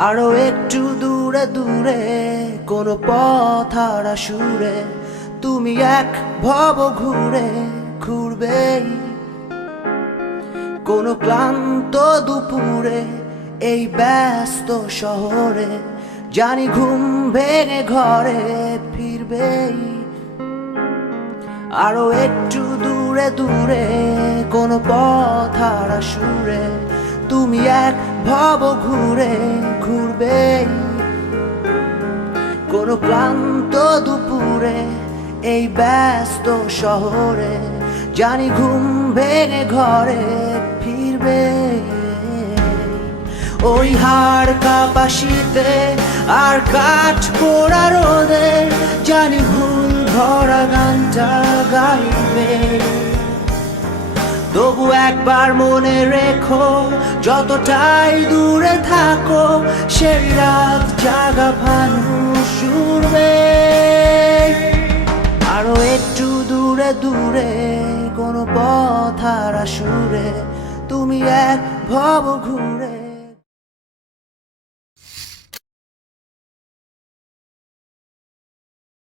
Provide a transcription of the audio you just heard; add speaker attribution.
Speaker 1: আরও একটু দূরে দূরে, কোনো পথারা সুরে তুমি এক ভব ঘুরে ঘুরবেই। কোনো ক্লান্ত দুপুরে, এই ব্যস্ত শহরে, জানি ঘুম ভেঙে ঘরে ফিরবেই। আরও একটু দূরে দূরে, কোনো পথারা সুরে তুমি এক ভব ঘুরে ঘুরবে। কোনো ক্লান্ত দুপুরে এই ব্যস্ত শহরে জানি ঘুম ভেঙে ঘরে ফিরবে। ওই হাড় কাপাসিতে আর কাঠ পোড়া রোদে জানি ভুল ভরা গানটা গাইবে। তবু একবার মনে রেখো, যতটাই দূরে থাকো, সেই রাত জাগা ভানু সুরবে আরও একটু দূরে দূরে, কোনো পথ আর সুরে তুমি এক ভব ঘুরে।